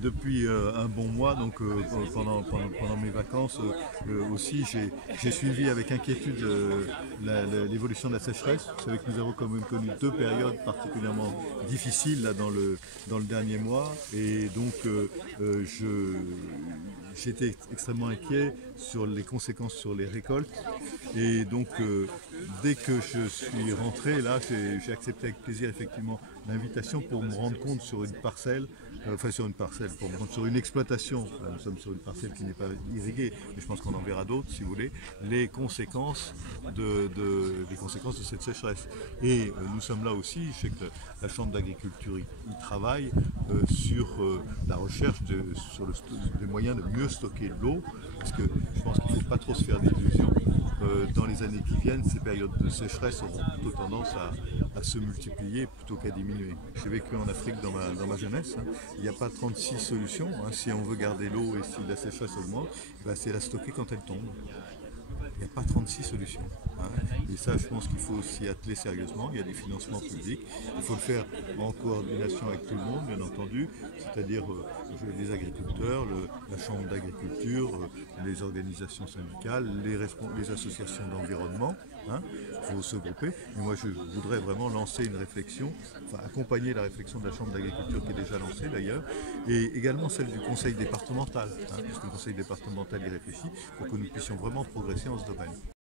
Depuis un bon mois, donc pendant mes vacances aussi, j'ai suivi avec inquiétude l'évolution de la sécheresse. Vous savez que nous avons quand même connu deux périodes particulièrement difficiles là, dans le dernier mois, et donc j'étais extrêmement inquiet sur les conséquences sur les récoltes. Et donc dès que je suis rentré, là, j'ai accepté avec plaisir effectivement l'invitation pour me rendre compte sur une parcelle, pour me rendre sur une exploitation. Là, nous sommes sur une parcelle qui n'est pas irriguée, mais je pense qu'on en verra d'autres si vous voulez, les conséquences les conséquences de cette sécheresse. Et nous sommes là aussi, je sais que la Chambre d'agriculture y travaille sur la recherche sur des moyens de mieux stocker l'eau, parce que je pense qu'il ne faut pas trop se faire d'illusions. Dans les années qui viennent, ces périodes de sécheresse auront plutôt tendance à se multiplier plutôt qu'à diminuer. J'ai vécu en Afrique dans ma jeunesse, hein. Il n'y a pas 36 solutions, hein. Si on veut garder l'eau et si la sécheresse augmente, ben c'est la stocker quand elle tombe. Il n'y a pas 36 solutions, hein. Et ça, je pense qu'il faut s'y atteler sérieusement. Il y a des financements publics. Il faut le faire en coordination avec tout le monde, bien entendu, c'est-à-dire les agriculteurs, la chambre d'agriculture, les organisations syndicales, les associations d'environnement. Hein. Il faut se grouper. Et moi, je voudrais vraiment lancer une réflexion, enfin accompagner la réflexion de la chambre d'agriculture qui est déjà lancée d'ailleurs, et également celle du conseil départemental, hein, parce que le conseil départemental y réfléchit pour que nous puissions vraiment progresser en ce domaine.